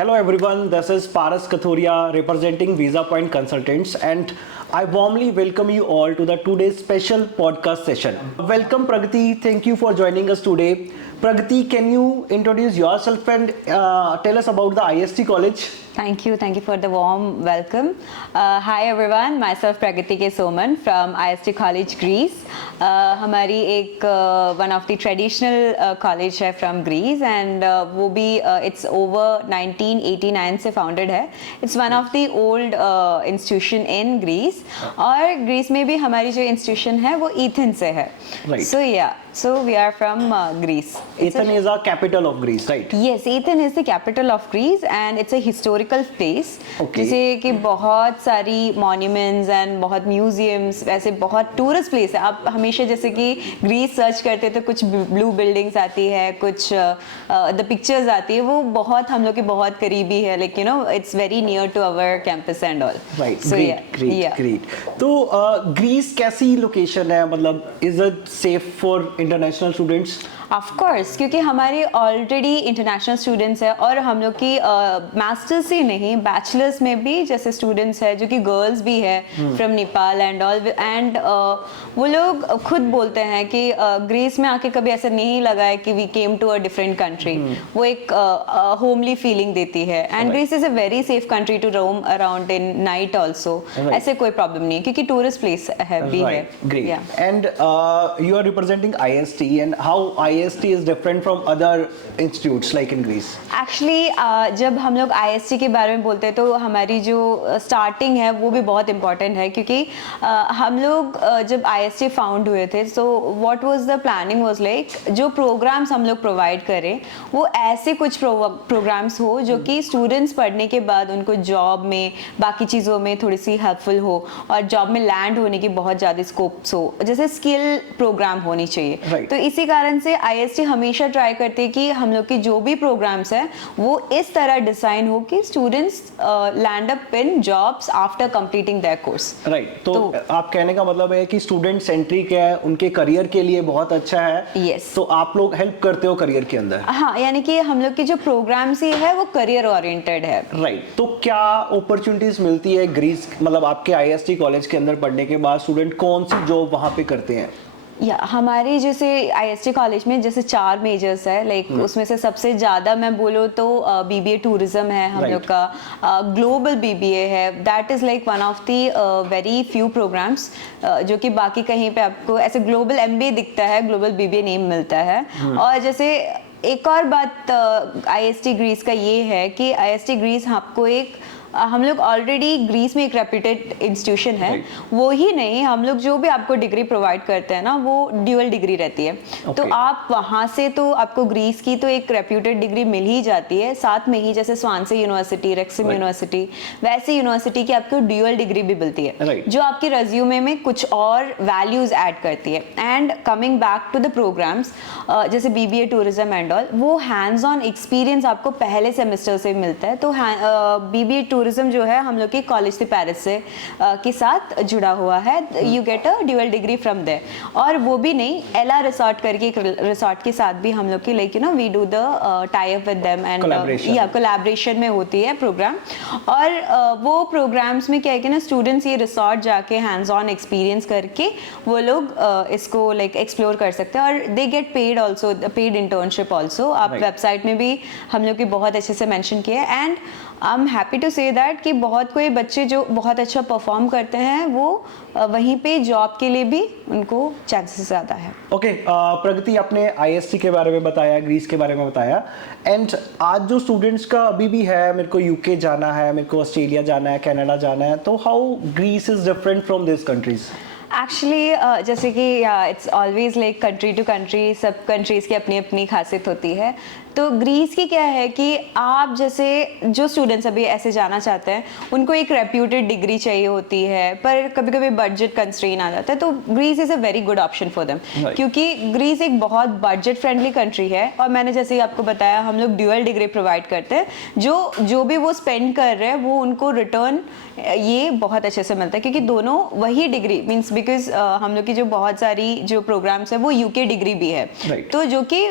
Hello everyone, this is Paras Kathuria representing Visa Point Consultants and I warmly welcome you all to the today's special podcast session. Welcome Pragati, thank you for joining us today. Pragati, can you introduce yourself and tell us about the IST college? Thank you for the warm welcome. Hi everyone, myself Pragati K. Soman from IST College, Greece. हमारी एक one of the traditional college है from Greece and वो भी it's over 1989 से founded है. It's one of the old institution in Greece और Greece में भी हमारी जो institution है वो Athens से है. Right. So we are from Greece. Athens is a capital of Greece, right? Yes, Athens is the capital of Greece and it's a historical place. Okay. जैसे कि बहुत सारी monuments and बहुत museums, ऐसे बहुत tourist place है. आप हमेशा जैसे कि Greece सर्च करते तो कुछ blue buildings आती है, कुछ the pictures आती है, वो बहुत हम लोग के बहुत करीबी है. Like you know, it's very near to our campus and all. Right. So, Great. तो Greece कैसी location है? मतलब is it safe for international students? Of course, क्योंकि हमारे ऑलरेडी इंटरनेशनल स्टूडेंट्स हैं और हम लोग की मास्टर्स ही नहीं बैचलर्स में भी जैसे स्टूडेंट्स हैं जो कि गर्ल्स भी है from Nepal and all and वो लोग खुद बोलते हैं कि ग्रीस में आके कभी ऐसा नहीं लगा है कि we came to a different country. वो एक होमली फीलिंग देती है and Greece is a very safe country to roam around in night also. ऐसे कोई प्रॉब्लम नहीं है क्योंकि टूरिस्ट प्लेस है भी है. Great. And you are representing IST and how IST is different from other institutes like in Greece? Actually जब हम लोग IST के बारे में बोलते हैं तो हमारी जो स्टार्टिंग है वो भी बहुत इम्पॉर्टेंट है क्योंकि हम लोग जब IST फाउंड हुए थे so what was the planning was like जो प्रोग्राम्स हम लोग प्रोवाइड करें वो ऐसे कुछ प्रोग्राम्स हो जो कि स्टूडेंट्स पढ़ने के बाद उनको जॉब में बाकी चीज़ों में थोड़ी सी हेल्पफुल हो और जॉब में लैंड होने की बहुत ज़्यादा स्कोप्स हो, जैसे स्किल प्रोग्राम होनी चाहिए. Right. तो इसी कारण से IST हमेशा ट्राई करती है कि हम लोग की जो भी प्रोग्राम्स हैं वो इस तरह डिजाइन हो कि students land up in jobs after completing there course. Right. तो आप कहने का मतलब है कि स्टूडेंट सेंट्रिक है, उनके करियर के लिए बहुत अच्छा है. Yes. तो आप लोग हेल्प करते हो करियर के अंदर. हाँ, यानी कि हम लोग की जो प्रोग्राम्स ही है वो करियर ओरिएंटेड है. राइट. तो क्या अपॉर्चुनिटीज मिलती है ग्रीस मतलब आपके IST कॉलेज के अंदर पढ़ने के बाद स्टूडेंट कौन सी जॉब वहाँ पे करते हैं? हमारी जैसे IST कॉलेज में जैसे 4 मेजर्स है लाइक उसमें से सबसे ज़्यादा मैं बोलूँ तो BBA टूरिज्म है हम लोग का, ग्लोबल BBA है. That is like one of the very few programmes जो कि बाकी कहीं पे आपको ऐसे ग्लोबल MBA दिखता है, ग्लोबल BBA नेम मिलता है. और जैसे एक और बात IST ग्रीस का ये है कि IST ग्रीस आपको एक हम लोग ऑलरेडी ग्रीस में एक रेप्यूटेड इंस्टीट्यूशन है. वो ही नहीं, हम लोग जो भी आपको डिग्री प्रोवाइड करते हैं ना वो ड्यूअल डिग्री रहती है. तो आप वहाँ से तो आपको ग्रीस की तो एक रेप्यूटेड डिग्री मिल ही जाती है, साथ में ही जैसे स्वानसे यूनिवर्सिटी, रेक्सिम यूनिवर्सिटी वैसी यूनिवर्सिटी की आपको ड्यूअल डिग्री भी मिलती है जो आपकी रेज्यूमे में कुछ और वैल्यूज ऐड करती है. And coming back to the programmes जैसे BBA टूरिज्म एंड ऑल, वो हैंड्स ऑन एक्सपीरियंस आपको पहले सेमेस्टर से मिलता है. तो BBA टूरिज्म जो है हम लोग के कॉलेज से पेरिस से के साथ जुड़ा हुआ है. You get a dual degree from there. और वो भी नहीं, एला रिसोर्ट करके एक रिसोर्ट के साथ भी हम लोग की like you know we do the tie up with them and collaboration में होती है प्रोग्राम. और वो प्रोग्राम्स में क्या है कि ना स्टूडेंट्स ये रिसोर्ट जाके हैंड्स ऑन एक्सपीरियंस करके वो लोग इसको लाइक एक्सप्लोर कर सकते हैं और they get paid also, paid internship also. आप वेबसाइट में भी हम लोग की बहुत अच्छे से मेंशन किया है. And I am happy to say that कि बहुत कोई बच्चे जो बहुत अच्छा परफॉर्म करते हैं वो वहीं पे जॉब के लिए भी उनको चांसेस ज़्यादा है. ओके, प्रगति आपने IST के बारे में बताया, ग्रीस के बारे में बताया. एंड आज जो स्टूडेंट्स का अभी भी है, मेरे को UK जाना है, मेरे को ऑस्ट्रेलिया जाना है, कनाडा जाना है, तो how Greece is different from this countries? Actually जैसे कि it's always like country to country, सब कंट्रीज़ की अपनी अपनी खासियत होती है. तो ग्रीस की क्या है कि आप जैसे जो स्टूडेंट्स अभी ऐसे जाना चाहते हैं उनको एक रेप्यूटेड डिग्री चाहिए होती है पर कभी कभी बजट कंस्ट्रेन आ जाता है. तो Greece is a very good option for them क्योंकि ग्रीस एक बहुत बजट फ्रेंडली कंट्री है. और मैंने जैसे ही आपको बताया हम लोग ड्यूअल डिग्री प्रोवाइड करते हैं. जो भी वो स्पेंड कर रहे हैं वो उनको रिटर्न ये बहुत अच्छे से मिलता है क्योंकि दोनों वही डिग्री मीन्स बिकॉज हम लोग की जो बहुत सारी जो प्रोग्राम्स है वो UK डिग्री भी है. तो जो कि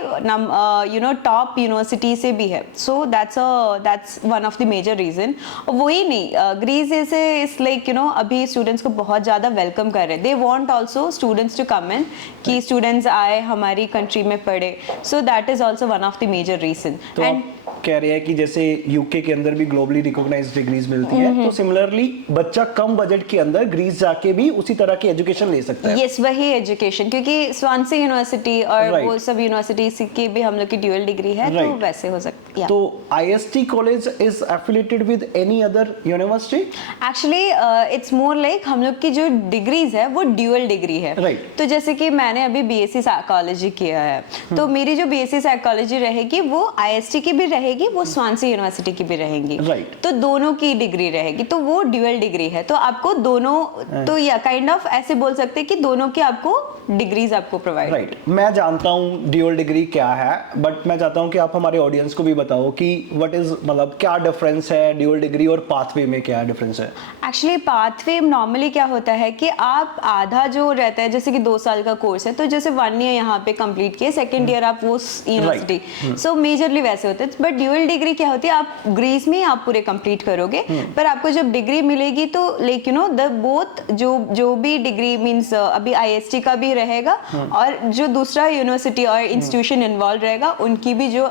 you know top top university से भी है, so that's one of the major reason. वही नहीं, ग्रीस ऐसे इज लाइक अभी स्टूडेंट्स को बहुत ज़्यादा वेलकम कर रहे हैं, they want also students to come in, कि स्टूडेंट्स आए हमारी कंट्री में पढ़े, so that is also one of the major reason. तो एंड कह रहे हैं कि जैसे यूके के अंदर भी ग्लोबली रिकॉग्नाइज्ड डिग्रीज मिलती हैं, तो सिमिलरली बच्चा कम बजट के अंदर ग्रीस जाके भी उसी तरह की एजुकेशन ले सकता है। यस, वही एजुकेशन, क्योंकि स्वानसी यूनिवर्सिटी और Right. वो सब यूनिवर्सिटी की भी हम लोग की ड्यूअल डिग्री है, तो Right. वैसे हो सकती है। तो IST college is affiliated with any other university? Actually it's more like हम लोग की जो डिग्रीज है वो ड्यूअल डिग्री है। Right. तो जैसे कि मैंने अभी बीएससी साइकोलॉजी किया है, तो मेरी जो बीएससी साइकोलॉजी रहेगी वो आईएसटी की भी रहेगी, वो स्वानसी यूनिवर्सिटी की भी रहेगी। Right. तो दोनों की डिग्री रहेगी, तो वो ड्यूअल डिग्री है, तो आपको दोनों, तो या काइंड ऑफ ऐसे बोल सकते हैं कि दोनों की आपको डिग्रीज आपको प्रोवाइड। राइट, मैं जानता हूँ ड्यूअल डिग्री क्या है, बट मैं चाहता हूँ कि आप हमारे ऑडियंस को भी बताओ कि व्हाट इज, मतलब क्या डिफरेंस है ड्यूअल डिग्री और पाथवे में, क्या डिफरेंस है? एक्चुअली पाथवे नॉर्मली क्या होता है कि आप आधा जो रहता है, जैसे कि 2 साल का कोर्स है, तो जैसे 1 ईयर यहाँ पे कंप्लीट किए, सेकंड ईयर आप वो यूनिवर्सिटी, सो मेजरली वैसे होते हैं। बट ड्यूअल डिग्री क्या होती है, आप ग्रीस में आप पूरे कंप्लीट करोगे, पर आपको जब डिग्री मिलेगी तो लाइक द बोथ जो भी डिग्री मींस अभी आईएसटी का भी रहेगा और जो दूसरा यूनिवर्सिटी और इंस्टीट्यूशन इन्वॉल्व रहेगा उनकी भी जो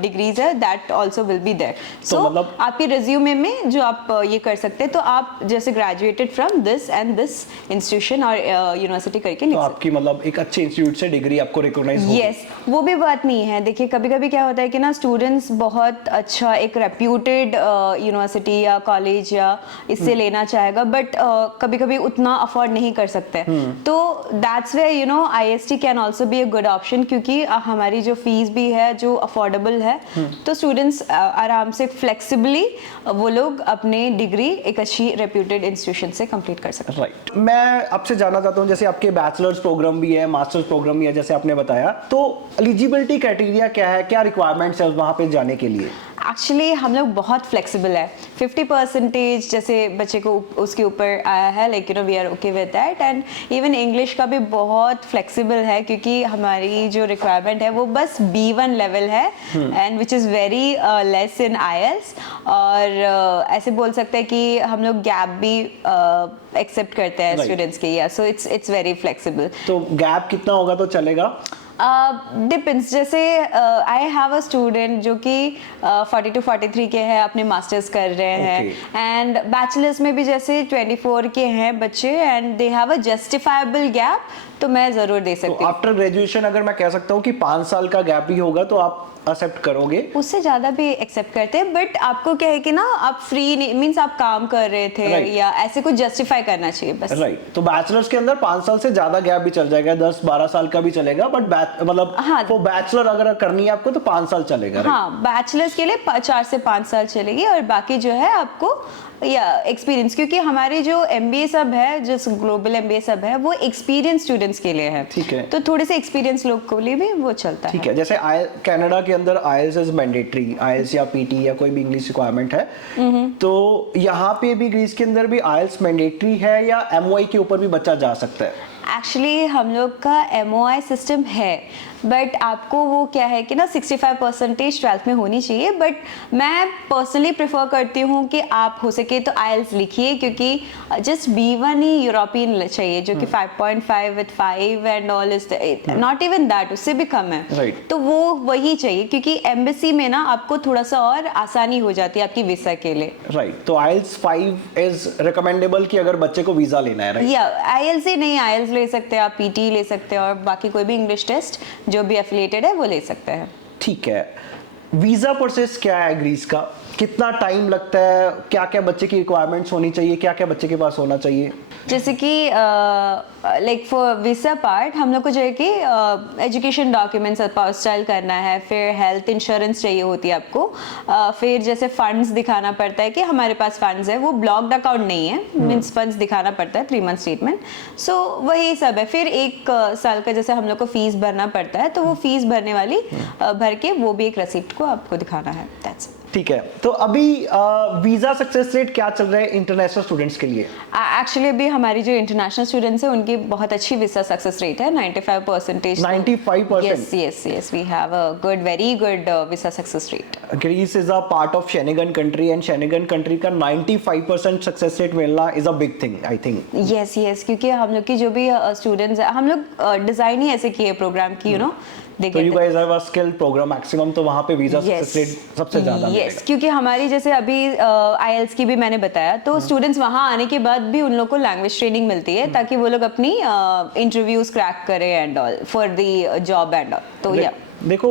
डिग्रीज है that also will be there. So मतलब आपके रिज्यूमे में जो आप ये कर सकते हैं, तो आप जैसे graduated from this and this institution और यूनिवर्सिटी करके लिख तो सकते आपकी मतलब एक अच्छे इंस्टीट्यूट से डिग्री आपको रिकॉग्नाइज होगी। यस, वो भी बात नहीं है। देखिए कभी कभी क्या होता है कि ना स्टूडेंट्स बहुत अच्छा एक रेप्यूटेड यूनिवर्सिटी या कॉलेज या इससे लेना चाहेगा, बट कभी कभी उतना अफोर्ड नहीं कर सकते, तो that's way IST can also be a good option, क्योंकि हमारी जो फीस भी है जो अफोर्डेबल है, तो स्टूडेंट्स आराम से फ्लेक्सिबली वो लोग अपने डिग्री एक अच्छी रेप्यूटेड इंस्टीट्यूशन से कंप्लीट कर सकते हैं। राइट, मैं आपसे जानना चाहता हूँ, जैसे आपके बैचलर्स प्रोग्राम भी है, मास्टर्स प्रोग्राम भी है, जैसे आपने बताया, तो एलिजिबिलिटी क्राइटेरिया क्या है, क्या रिक्वायरमेंट्स है वहाँ पे जाने के लिए? एक्चुअली हम लोग बहुत फ्लेक्सिबल है, 50% जैसे बच्चे को उसके ऊपर आया है, like we are okay with that. And even English का भी बहुत फ्लेक्सिबल है, क्योंकि हमारी जो रिक्वायरमेंट है वो बस B1 लेवल है, and which is very less in IELTS। और ऐसे बोल सकते हैं कि हम लोग गैप भी एक्सेप्ट करते हैं स्टूडेंट्स के, या सो इट्स वेरी फ्लेक्सिबल। तो गैप कितना होगा तो चलेगा? डिपेंड्स, जैसे आई हैव अ स्टूडेंट जो कि 40 to 43 के हैं, अपने मास्टर्स कर रहे हैं, एंड बैचलर्स में भी जैसे 24 के हैं बच्चे, and they have a justifiable gap, तो मैं ज़रूर दे सकती हूँ। आफ्टर ग्रेजुएशन अगर मैं कह सकता हूँ कि 5 साल का गैप भी होगा तो आप एक्सेप्ट करोगे? उससे ज्यादा भी एक्सेप्ट करते हैं, बट आपको क्या है कि ना आप फ्री नहीं, मींस आप काम कर रहे थे या ऐसे कुछ जस्टिफाई करना चाहिए बस। राइट, तो बैचलर्स के अंदर 5 साल से ज्यादा गैप भी चल जाएगा, 10-12 साल का भी चलेगा, बट मतलब वो बैचलर अगर करनी है आपको तो 5 साल चलेगा। हाँ, बैचलर्स के लिए 4 से 5 साल चलेगी, और बाकी जो है आपको या एक्सपीरियंस, क्योंकि हमारी जो MBA सब है, जो ग्लोबल MBA सब है, वो एक्सपीरियंस स्टूडेंट्स के लिए है। ठीक है, तो थोड़े से एक्सपीरियंस लोग के लिए भी वो चलता है। ठीक है, जैसे कनाडा के अंदर IELTS इज मैंडेटरी, IELTS या PT या कोई भी इंग्लिश रिक्वायरमेंट है, तो यहाँ पे भी ग्रीस के अंदर भी IELTS मैंडेटरी है या MOI के ऊपर भी बच्चा जा सकता है? एक्चुअली हम लोग का MOI सिस्टम है, बट आपको वो क्या है कि ना 65% 12th में होनी चाहिए, बट मैं पर्सनली प्रेफर करती हूँ कि आप हो सके तो IELTS लिखिए, क्योंकि जस्ट B1 ही यूरोपियन चाहिए, जो कि 5.5 with 5 and all is not even that, उससे भी कम है। Right. तो वो वही चाहिए, क्योंकि एम्बेसी में ना आपको थोड़ा सा और आसानी हो जाती है आपकी वीसा के लिए। राइट, तो IELTS 5 इज रिकमेंडेबल कि अगर बच्चे को वीजा लेना है, राइट? या IELTS ही नहीं, IELTS ले सकते हैं आप, PT ले सकते हैं, और बाकी कोई भी इंग्लिश टेस्ट जो भी एफिलिएटेड है वो ले सकते हैं। ठीक है, वीजा प्रोसेस क्या है ग्रीस का, कितना टाइम लगता है, क्या क्या बच्चे की रिक्वायरमेंट्स होनी चाहिए, क्या क्या बच्चे के पास होना चाहिए? जैसे कि लाइक फॉर वीसा पार्ट हम लोग को जो है कि एजुकेशन डॉक्यूमेंट्स अपोस्टाइल करना है, फिर हेल्थ इंश्योरेंस चाहिए होती है आपको, फिर जैसे फंड्स दिखाना पड़ता है कि हमारे पास फंड्स है, वो ब्लॉक्ड अकाउंट नहीं है, मींस फंड्स दिखाना पड़ता है, 3 month स्टेटमेंट, सो वही सब है। फिर 1 साल का जैसे हम लोग को फीस भरना पड़ता है, तो वो फीस भरने वाली भर के वो भी एक रिसिप्ट को आपको दिखाना है, दैट्स इट। ठीक है, तो अभी वीजा सक्सेस रेट क्या चल रहा है इंटरनेशनल स्टूडेंट्स के लिए? एक्चुअली अभी हमारी जो इंटरनेशनल स्टूडेंट्स हैं उनकी बहुत अच्छी वीजा सक्सेस रेट है 95%. 95%? Yes, we have a very good visa success rate. Greece is a part of Schengen country and Schengen country का 95% सक्सेस रेट मिलना is a big thing I think. Yes, क्योंकि हम लोग की जो भी students हैं, हम लोग डिजाइन ही ऐसे किए प्रोग्राम की, यू नो. तो you guys have a skilled programme maximum, तो वहां पे वीजा सक्सेस रेट सबसे ज्यादा मिलेगा. यस, क्योंकि हमारी जैसे अभी आईएलटीएस की भी मैंने बताया, तो स्टूडेंट्स वहां आने के बाद भी उन लोग को लैंग्वेज ट्रेनिंग मिलती है ताकि वो लोग अपनी इंटरव्यूज क्रैक करें and all for the job and all. तो या देखो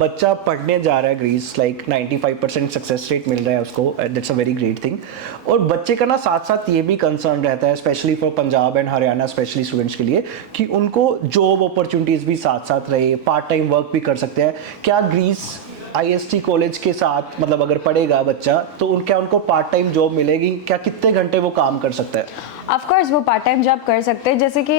बच्चा पढ़ने जा रहा है ग्रीस, लाइक 95% सक्सेस रेट मिल रहा है उसको, that's a very great thing. और बच्चे का ना साथ साथ ये भी कंसर्न रहता है specially for Punjab and Haryana specially students के लिए कि उनको जॉब अपॉर्चुनिटीज भी साथ साथ रहे, पार्ट टाइम वर्क भी कर सकते हैं. क्या ग्रीस आईएसटी कॉलेज के साथ मतलब अगर पढ़ेगा बच्चा तो क्या उनको पार्ट टाइम जॉब मिलेगी? क्या कितने घंटे वो काम कर सकता है? ऑफ कोर्स वो पार्ट टाइम जॉब कर सकते हैं. जैसे कि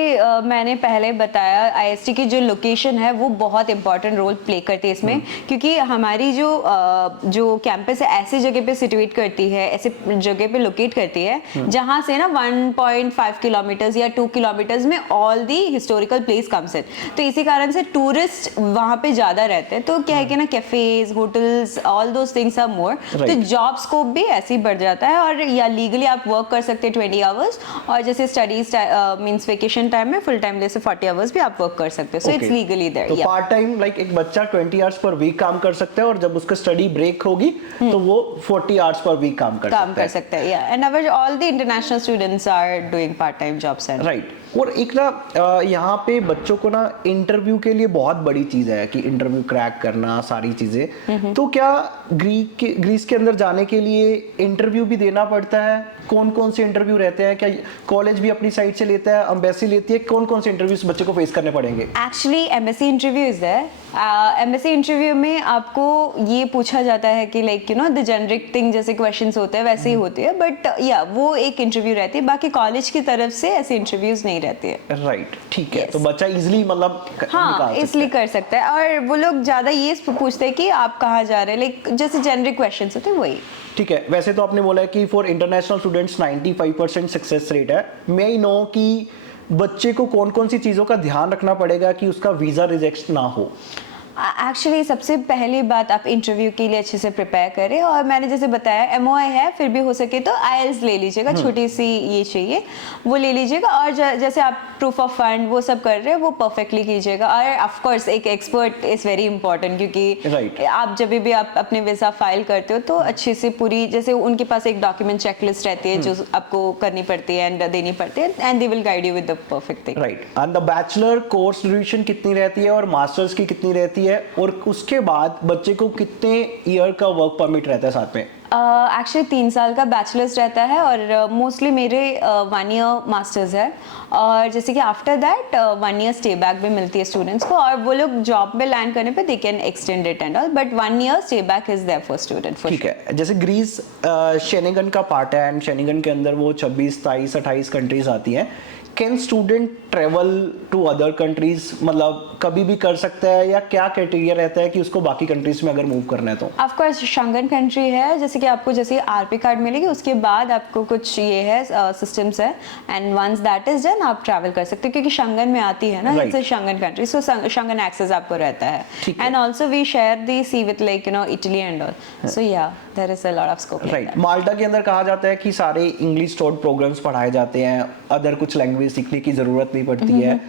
मैंने पहले बताया, आईएसटी की जो लोकेशन है वो बहुत इंपॉर्टेंट रोल प्ले करती है इसमें, क्योंकि हमारी जो कैंपस है ऐसी जगह पे सिचुएट करती है, ऐसे जगह पे लोकेट करती है जहां से ना 1.5 किलोमीटर्स या 2 किलोमीटर्स में all the historical place comes in. तो इसी कारण से टूरिस्ट वहां पे ज्यादा रहते हैं. तो क्या है कि ना cafes, hotels, all those things are more. तो जॉब स्कोप भी ऐसे ही बढ़ जाता है. और या लीगली आप वर्क कर सकते हैं 20 आवर्स, और जैसे स्टडीज मींस वेकेशन टाइम में फुल टाइम जैसे 40 आवर्स भी आप वर्क कर सकते हो. So it's legally there. तो पार्ट टाइम लाइक एक बच्चा 20 आवर्स पर वीक काम कर सकता है, और जब उसका स्टडी ब्रेक होगी तो वो 40 आवर्स पर वीक काम कर सकता है. या and our all the international students are doing part time jobs. Right. और एक ना यहाँ पे बच्चों को ना इंटरव्यू के लिए बहुत बड़ी चीज है कि इंटरव्यू क्रैक करना, सारी चीजें. तो क्या ग्रीस के अंदर जाने के लिए इंटरव्यू भी देना पड़ता है? कौन कौन से इंटरव्यू रहते हैं? क्या कॉलेज भी अपनी साइड से लेता है, एम्बेसी लेती है? कौन कौन से इंटरव्यूज बच्चे को फेस करने पड़ेंगे? Actually embassy interview is there. Embassy interview में आपको ये पूछा जाता है कि like you know the generic thing जैसे क्वेश्चंस होते हैं वैसे ही होते हैं, बट या वो एक इंटरव्यू रहती है. बाकी कॉलेज की तरफ से ऐसे इंटरव्यूज नहीं रहती है. राइट, ठीक है. तो बच्चा इजीली मतलब हाँ इसलिए कर सकता है. और वो लोग ज्यादा ये पूछते हैं कि आप कहाँ जा रहे हैं, लाइक जैसे जेनरिक क्वेश्चंस होते हैं वही. ठीक है. वैसे तो आपने बोला है कि for international students 95% success rate है. मे आई नो कि बच्चे को कौन कौन सी चीज़ों का ध्यान रखना पड़ेगा कि उसका वीज़ा रिजेक्ट ना हो? एक्चुअली सबसे पहली बात आप इंटरव्यू के लिए अच्छे से प्रिपेयर करें. और मैंने जैसे बताया एमओआई है, फिर भी हो सके तो आईएलटीएस ले लीजिएगा, छोटी सी ये चाहिए वो ले लीजिएगा. और जैसे आप प्रूफ ऑफ फंड वो सब कर रहे हैं वो परफेक्टली कीजिएगा. और ऑफ कोर्स एक एक्सपर्ट इज वेरी इंपॉर्टेंट, क्योंकि आप जब भी आप अपने वीजा फाइल करते हो तो अच्छे से पूरी जैसे उनके पास एक डॉक्यूमेंट चेकलिस्ट रहती है जो आपको करनी पड़ती है एंड देनी पड़ती है, and they will guide you with the perfect thing. Right. And the bachelor course duration कितनी रहती है और मास्टर्स की कितनी रहती है, और उसके बाद बच्चे को कितने ईयर का वर्क परमिट रहता है साथ में? एक्चुअली 3 साल का बैचलर्स रहता है, और मोस्टली मेरे 1 ईयर मास्टर्स है. और जैसे कि after that 1 year stay back भी मिलती है स्टूडेंट्स को, और वो लोग जॉब में लैंड करने पे they can extend it and all, but 1 year stay back is there for student. ठीक है. जैसे ग्रीस शेनेगन का पार्ट है, एंड शेनेगन के अंदर वो 26, 27, 28 कंट्रीज आती हैं. Can student travel to other countries, मतलब कभी भी कर सकता है, या क्या क्राइटेरिया रहता है कि उसको बाकी कंट्रीज में अगर मूव करना है तो? ऑफ कोर्स शंगन कंट्री है, जैसे कि आपको जैसे आरपी कार्ड मिलेगी उसके बाद आपको कुछ ये है सिस्टम्स है, and once that is done आप ट्रैवल कर सकते हो, क्योंकि शंगन में आती है ना, जैसे शंगन कंट्री, सो शंगन एक्सेस आपको रहता है. And also we share the sea with like you know Italy and all, so yeah there is a lot of scope. Right. Malta के अंदर कहा जाता है कि सारे इंग्लिश टॉट प्रोग्राम्स पढ़ाए जाते हैं, अदर कुछ लैंग्वेज सीखने की जरूरत नहीं पड़ती है.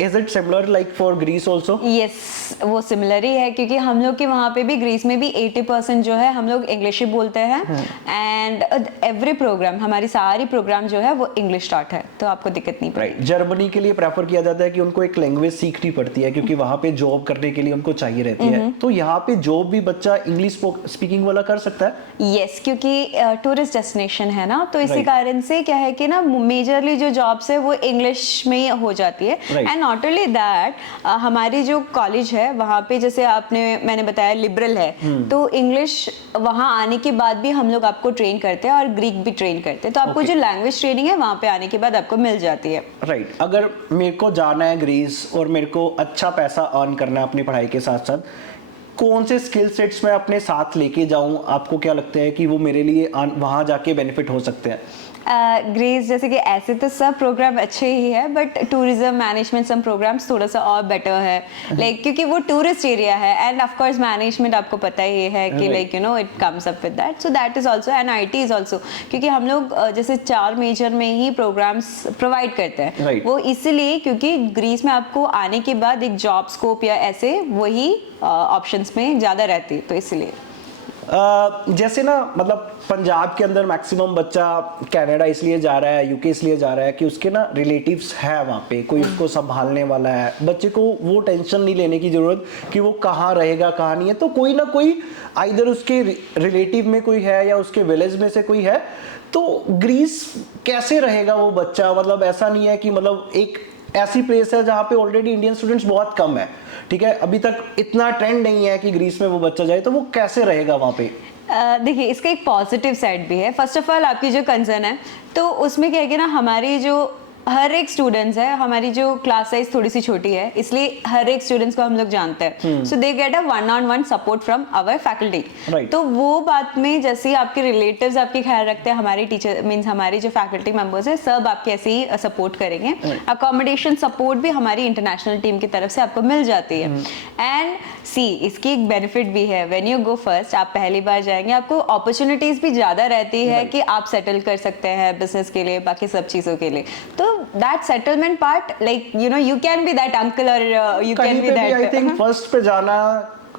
Is it similar like for Greece also? Yes, वो सिमिलर ही है, क्योंकि हम लोग के वहाँ पे भी ग्रीस में भी 80% जो है हम लोग इंग्लिश ही बोलते हैं, एंड एवरी प्रोग्राम हमारी सारी प्रोग्राम जो है वो इंग्लिश स्टार्ट है, तो आपको दिक्कत नहीं पड़ेगी. राइट. जर्मनी के लिए प्रेफर किया जाता है कि उनको एक लैंग्वेज सीखनी पड़ती है, क्योंकि वहाँ पे जॉब करने के लिए उनको चाहिए रहती है. तो यहाँ पे जॉब भी बच्चा इंग्लिश स्पीकिंग वाला कर सकता है? यस, क्योंकि टूरिस्ट डेस्टिनेशन है ना, तो इसी कारण से क्या है कि ना मेजरली जो जॉब्स है वो इंग्लिश में हो जाती है. एंड नॉट ओनली दैट, हमारी जो कॉलेज है वहाँ पे जैसे मैंने बताया लिबरल है, तो इंग्लिश वहाँ आने के बाद भी हम लोग आपको ट्रेन करते हैं और ग्रीक भी ट्रेन करते हैं, तो आपको जो लैंग्वेज ट्रेनिंग है वहाँ पे आने के बाद आपको मिल जाती है. राइट. अगर मेरे को जाना है ग्रीस और मेरे को अच्छा पैसा अर्न करना है अपनी पढ़ाई के साथ साथ, कौन से स्किल सेट्स मैं अपने साथ लेके जाऊं, आपको क्या लगता है कि वो मेरे लिए वहां जाके बेनिफिट हो सकते हैं? ग्रेस जैसे कि ऐसे तो सब प्रोग्राम अच्छे ही है, but tourism management some programmes थोड़ा सा और बेटर है, लाइक क्योंकि वो टूरिस्ट एरिया है, एंड ऑफ कोर्स मैनेजमेंट आपको पता ही है कि like you know it comes up with that, so that is also, and IT is also, क्योंकि हम लोग जैसे 4 मेजर में ही प्रोग्राम्स प्रोवाइड करते हैं। Right. वो इसीलिए क्योंकि ग्रीस में आपको आने के बाद एक जॉब स्कोप या ऐसे वही ऑप्शंस में ज़्यादा रहती है, तो इसलिए जैसे ना मतलब पंजाब के अंदर मैक्सिमम बच्चा कनाडा इसलिए जा रहा है, यूके इसलिए जा रहा है कि उसके ना रिलेटिव्स है वहाँ पे, कोई उसको संभालने वाला है। बच्चे को वो टेंशन नहीं लेने की जरूरत कि वो कहाँ रहेगा कहाँ नहीं है, तो कोई ना कोई आइदर उसके रिलेटिव में कोई है या उसके विलेज में से कोई है। तो ग्रीस कैसे रहेगा वो बच्चा? मतलब ऐसा नहीं है कि मतलब एक ऐसी प्लेस है जहाँ पे ऑलरेडी इंडियन स्टूडेंट्स बहुत कम है, ठीक है, अभी तक इतना ट्रेंड नहीं है कि ग्रीस में वो बच्चा जाए, तो वो कैसे रहेगा वहाँ पे? देखिए, इसका एक पॉजिटिव साइड भी है। फर्स्ट ऑफ ऑल आपकी जो कंसर्न है, तो उसमें क्या है कि ना हमारी जो हर एक स्टूडेंट्स है, हमारी जो क्लास साइज थोड़ी सी छोटी है, इसलिए हर एक स्टूडेंट्स को हम लोग जानते हैं, so they get a 1-on-1 support from our faculty. तो वो बात में जैसे आपके रिलेटिव्स आपके ख्याल रखते हैं, हमारी टीचर मींस हमारी जो फैकल्टी मेंबर्स है सब आपके ऐसे ही सपोर्ट करेंगे। अकोमोडेशन सपोर्ट भी हमारी इंटरनेशनल टीम की तरफ से आपको मिल जाती है। एंड सी, इसकी एक बेनिफिट भी है, व्हेन यू गो फर्स्ट, आप पहली बार जाएंगे, आपको अपॉर्चुनिटीज भी ज्यादा रहती है कि आप सेटल कर सकते हैं बिजनेस के लिए, बाकी सब चीजों के लिए। तो that settlement part, like you know, you can be that uncle or you can be that, I think first पे जाना,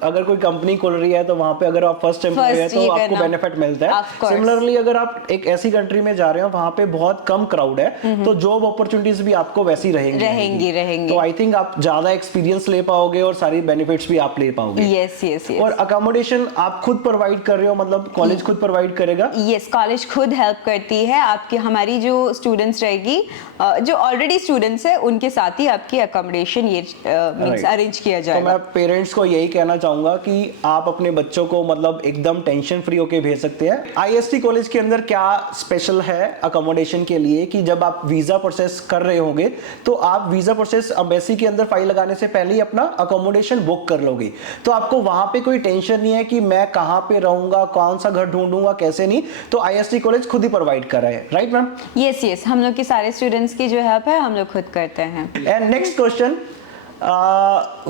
अगर कोई कंपनी खोल रही है तो वहां पे अगर आप फर्स्ट एम्प्लॉय है तो आपको बेनिफिट मिलता है। सिमिलरली अगर आप एक ऐसी कंट्री में जा रहे हो वहां पे बहुत कम क्राउड है, तो जॉब अपॉर्चुनिटीज भी आपको वैसी रहेंगी। तो आई थिंक आप ज्यादा एक्सपीरियंस ले पाओगे और सारी बेनिफिट्स भी आप ले पाओगे। यस। और अकोमोडेशन आप खुद प्रोवाइड कर रहे हो, मतलब कॉलेज खुद प्रोवाइड करेगा? यस, कॉलेज खुद हेल्प करती है आपकी, हमारी जो स्टूडेंट्स रहेगी, जो ऑलरेडी स्टूडेंट्स है उनके साथ ही आपकी अकोमोडेशन ये मींस अरेंज किया जाएगा। तो मैं पेरेंट्स को यही कहना चाहूंगा कि आप अपने बच्चों को मतलब एकदम टेंशन फ्री होके भेज सकते हैं। आईएसटी कॉलेज के अंदर क्या स्पेशल है अकोमोडेशन के लिए कि जब आप वीजा प्रोसेस कर रहे होंगे तो आप वीजा प्रोसेस एम्बेसी के अंदर फाइल लगाने से पहले ही अपना अकोमोडेशन बुक कर लोगे, तो आपको वहां पे कोई टेंशन नहीं है कि मैं कहां पे रहूंगा, कौन सा घर ढूंढूंगा, कैसे नहीं। तो आईएसटी कॉलेज खुद ही प्रोवाइड कर रहा है, राइट मैम? यस, हम लोग के सारे स्टूडेंट्स की जो हेल्प है हम लोग खुद करते हैं। And next question,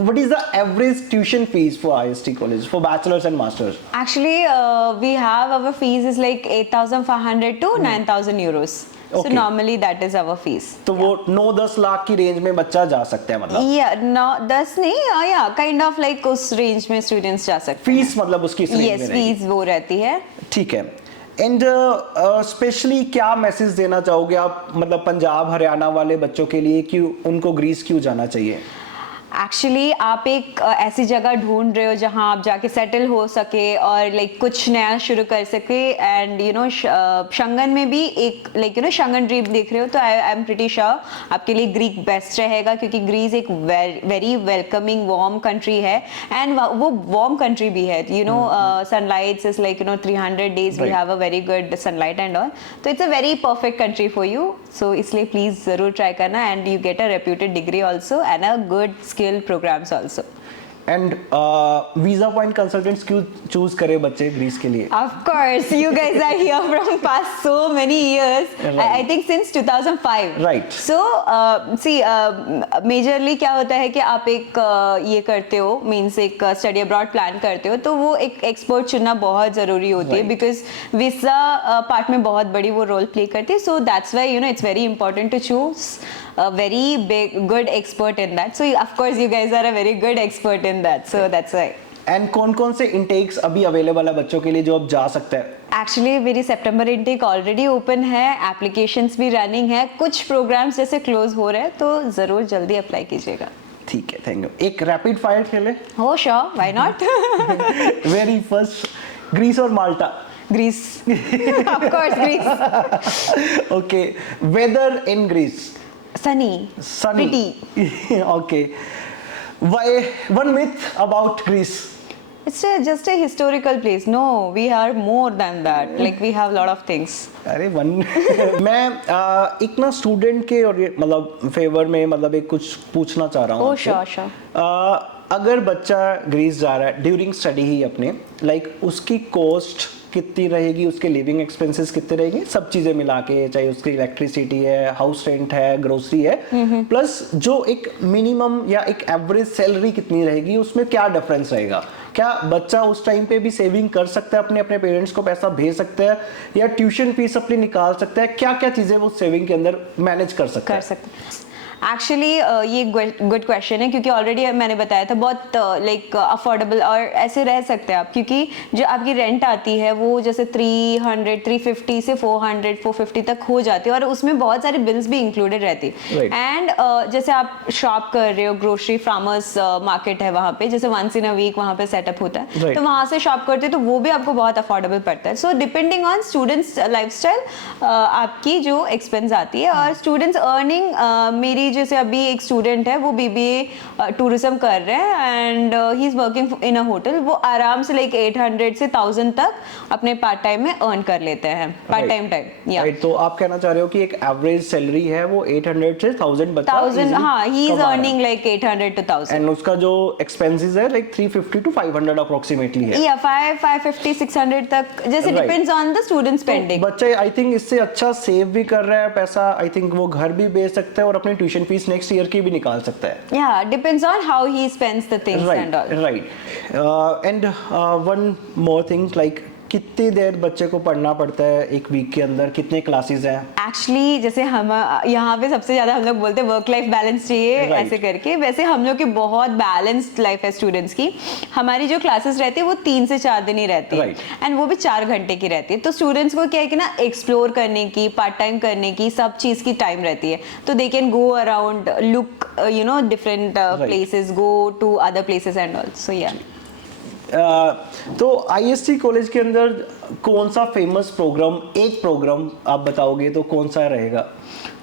what is the average tuition fees for IST college for bachelors and masters? Actually, we have our fees is like 8,500 to 9,000 euros. So Okay. normally that is our fees. तो वो 9-10 लाख की range में बच्चा जा सकता है मतलब? Yeah, no, 10 नहीं, yeah, kind of like उस रेंज में स्टूडेंट्स जा सकते हैं। फीस मतलब उसकी इस रेंज में Yes, रहेगी? फीस वो रहती है। ठीक है। एंड स्पेशली क्या मैसेज देना चाहोगे आप मतलब पंजाब हरियाणा वाले बच्चों के लिए कि उनको ग्रीस क्यों जाना चाहिए? एक्चुअली आप एक ऐसी जगह ढूंढ रहे हो जहां आप जाके सेटल हो सके और लाइक कुछ नया शुरू कर सके, एंड यू नो शंगन में भी एक लाइक यू नो शंगन ड्रीम देख रहे हो, तो आई एम प्रीटी श्योर आपके लिए ग्रीक बेस्ट रहेगा, क्योंकि ग्रीस एक वेरी वेलकमिंग वार्म कंट्री है, एंड वो वार्म कंट्री भी है, you know sunlight is like you know 300 days we have a very good sunlight and all, तो it's a very perfect country for you. So इसलिए please जरूर try करना, and you get a reputed degree also and a good skill programs also. And visa point consultants क्यों choose करे बच्चे Greece के लिए? Of course, you guys are here from past so many years. Right. I think since 2005. Right. So, see, majorly क्या होता है कि आप एक ये करते हो, means एक study abroad plan करते हो, तो वो एक expert चुनना बहुत जरूरी होती है, because visa part में बहुत बड़ी वो role play करती है. So that's why you know it's very important to choose a very big good expert in that. So of course you guys are a very good expert in that. So that's why. And कौन कौन से Intex अभी available है बच्चों के लिए जो अब जा सकते हैं? एक्चुअली मेरी सितंबर इनटेक ऑलरेडी ओपन है, एप्लीकेशंस भी रनिंग है, कुछ प्रोग्राम्स जैसे क्लोज हो रहे हैं, तो जरूर जल्दी अप्लाई कीजिएगा। ठीक है, थैंक यू। एक रैपिड फायर खेले? हो sure, why not. Very first, Greece और Malta? Greece, of course Greece. Okay, weather in Greece? Sunny, pretty. Okay, why one myth about Greece? It's just a historical place. No, we are more than that. Like we have lot of things. अरे one मैं एक ना student के और मतलब favour में मतलब एक कुछ पूछना चाह रहा हूँ। Oh, sure. अगर बच्चा ग्रीस जा रहा है ड्यूरिंग स्टडी ही अपने, लाइक उसकी कॉस्ट कितनी रहेगी, उसके लिविंग एक्सपेंसेस कितने रहेंगे, सब चीजें मिला के, चाहे उसकी इलेक्ट्रिसिटी है, हाउस रेंट है, ग्रोसरी है, प्लस जो एक मिनिमम या एक एवरेज सैलरी कितनी रहेगी, उसमें क्या डिफरेंस रहेगा? क्या बच्चा उस टाइम पे भी सेविंग कर सकता है, अपने अपने पेरेंट्स को पैसा भेज सकता है, या ट्यूशन फीस अपनी निकाल सकता है? क्या क्या चीजें वो सेविंग के अंदर मैनेज कर सकता है? एक्चुअली ये गुड क्वेश्चन है, क्योंकि ऑलरेडी मैंने बताया था बहुत लाइक अफोर्डेबल और ऐसे रह सकते हैं आप, क्योंकि जो आपकी रेंट आती है वो जैसे 300 350 से 400 450 तक हो जाती है, और उसमें बहुत सारे बिल्स भी इंक्लूडेड रहती है। एंड जैसे आप शॉप कर रहे हो, ग्रोसरी फार्मर्स मार्केट है वहाँ पे, जैसे वंस इन अ वीक वहाँ पे सेटअप होता है, तो वहाँ से शॉप करते हैं तो वो भी आपको बहुत अफोर्डेबल पड़ता है। So depending on students lifestyle आपकी जो एक्सपेंस आती है, और स्टूडेंट्स अर्निंग, मेरी जैसे अभी एक स्टूडेंट है वो बीबीए टूरिज्म कर रहे हैं and he is working in a hotel, वो आराम से लाइक 800 से 1000 तक अपने पार्ट टाइम में अर्न कर लेते हैं, पार्ट टाइम या तो आप कहना चाह रहे हो कि एक एवरेज सैलरी है वो 800 से 1000 बच्चा 1000, हाँ, he is earning like 800 to 1000, and उसका जो एक्सपेंसेस है लाइक 350 to 500 अप्रोक्सीमेटली है, या 550 600 तक, जैसे depends on the student spending. बच्चे आई थिंक इससे अच्छा सेव भी कर रहा है पैसा, आई थिंक वो घर भी बेच सकता है और अपनी ट्यूशन फीस नेक्स्ट ईयर की भी निकाल सकता है। या depends on how he spends the things and all. Right. And one more thing, like कितनी देर बच्चे को पढ़ना पड़ता है एक वीक के अंदर, कितने क्लासेस हैं? एक्चुअली जैसे हम यहाँ पे सबसे ज्यादा हम लोग बोलते हैं वर्क लाइफ बैलेंस चाहिए, ऐसे करके, वैसे हम लोग की बहुत बैलेंस्ड लाइफ है स्टूडेंट्स की। हमारी जो क्लासेस रहती है वो 3 से 4 दिन ही रहती है, एंड वो भी 4 घंटे की रहती है। तो स्टूडेंट्स को क्या है कि ना एक्सप्लोर करने की, पार्ट टाइम करने की, सब चीज की टाइम रहती है, तो they can go around, look you know different places, go to other places and all. So yeah तो आईएसटी कॉलेज के अंदर कौन सा फेमस प्रोग्राम, एक प्रोग्राम आप बताओगे तो कौन सा रहेगा?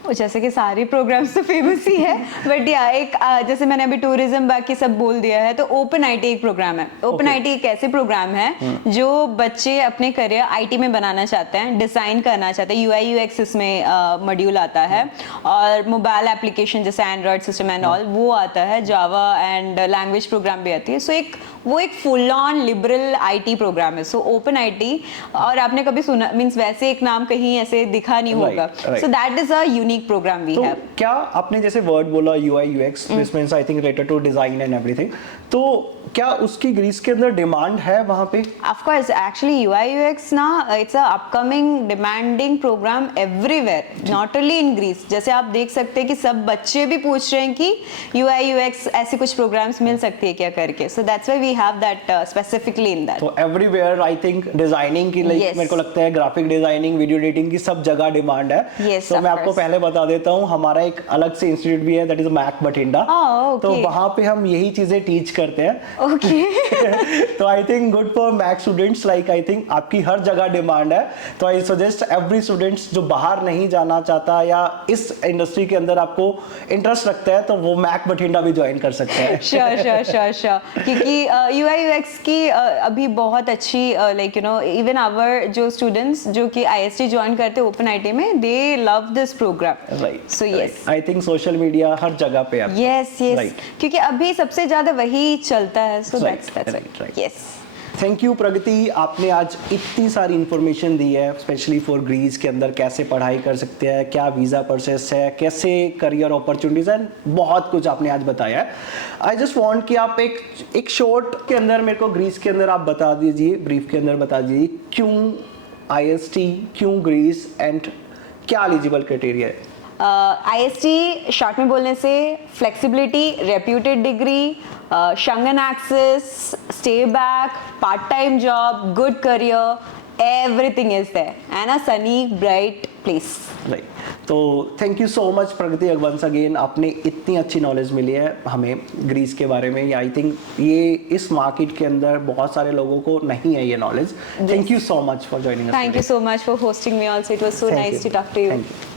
जैसे कि सारे प्रोग्राम्स तो फेमस ही है, बट या एक जैसे मैंने अभी टूरिज्म बाकी सब बोल दिया है, तो ओपन आईटी एक प्रोग्राम है। ओपन आईटी एक ऐसे प्रोग्राम है जो बच्चे अपने करियर आईटी में बनाना चाहते हैं, डिजाइन करना चाहते हैं, यूआई यूएक्स इसमें मॉड्यूल आता है, और मोबाइल एप्लीकेशन जैसे एंड्रॉइड सिस्टम एंड ऑल वो आता है, जावा एंड लैंग्वेज प्रोग्राम भी आती है। सो वो एक full on liberal IT program है, सो ओपन आईटी। और आपने कभी सुना, मींस वैसे एक नाम कहीं ऐसे दिखा नहीं होगा, so that is a unique programme we have. क्या आपने जैसे वर्ड बोला UI UX, this means I think related to design and everything, तो क्या उसकी ग्रीस के अंदर डिमांड है वहां पे? Of course, actually UI UX ना, it's a upcoming demanding program everywhere, not only in Greece. जैसे आप देख सकते हैं कि सब बच्चे भी पूछ रहे हैं कि यूआई यूएक्स ऐसे कुछ प्रोग्राम्स मिल सकती है क्या करके, so that's why we have that specifically in that. तो एवरीवेयर आई थिंक डिजाइनिंग की, लाइक मेरे को लगता है ग्राफिक डिजाइनिंग, वीडियो एडिटिंग की सब जगह डिमांड है। तो मैं आपको पहले बता देता हूँ, हमारा एक अलग से इंस्टीट्यूट भी है, दैट इज मैक बठिंडा। तो वहां पे हम यही चीजें टीच करते हैं। ओके। तो I think good for Mac students, like I think आपकी हर जगह डिमांड है, तो आई सजेस्ट एवरी स्टूडेंट्स जो बाहर नहीं जाना चाहता या इस इंडस्ट्री के अंदर आपको इंटरेस्ट रखता है, तो वो मैक बठिंडा भी ज्वाइन कर सकते हैं। श्योर, क्योंकि यूआई यूएक्स की अभी बहुत अच्छी, like you know, even our जो स्टूडेंट्स जो कि आईएसटी ज्वाइन करते हैं ओपन आईटी में, they love this program. Right. So yes, I think social media हर जगह पे आप, यस, क्योंकि अभी सबसे ज्यादा वही चलता है। So that's right. Yes, thank you Pragati, आपने आज इतनी सारी इंफॉर्मेशन दी है, स्पेशली फॉर ग्रीस के अंदर कैसे पढ़ाई कर सकते हैं, क्या वीज़ा प्रोसेस है, कैसे करियर अपॉर्चुनिटीज है, बहुत कुछ आपने आज बताया है। आई जस्ट वांट कि आप एक शॉर्ट के अंदर मेरे को ग्रीस के अंदर आप बता दीजिए, ब्रीफ के अंदर बता दीजिए क्यों आईएसटी, क्यों ग्रीस, एंड क्या एलिजिबल क्राइटेरिया है? आईएसटी शॉर्ट में बोलने से flexibility, reputed degree, Schengen access, stay back, part time job, good career, everything is there, and a sunny bright place. Right. तो thank you so much Pragati, once again आपने इतनी अच्छी knowledge मिली है हमें ग्रीस के बारे में। आई थिंक ये इस मार्केट के अंदर बहुत सारे लोगों को नहीं है ये knowledge. Thank you so much for joining us. Thank you so much for hosting me also. It was so nice to talk to you. Thank you.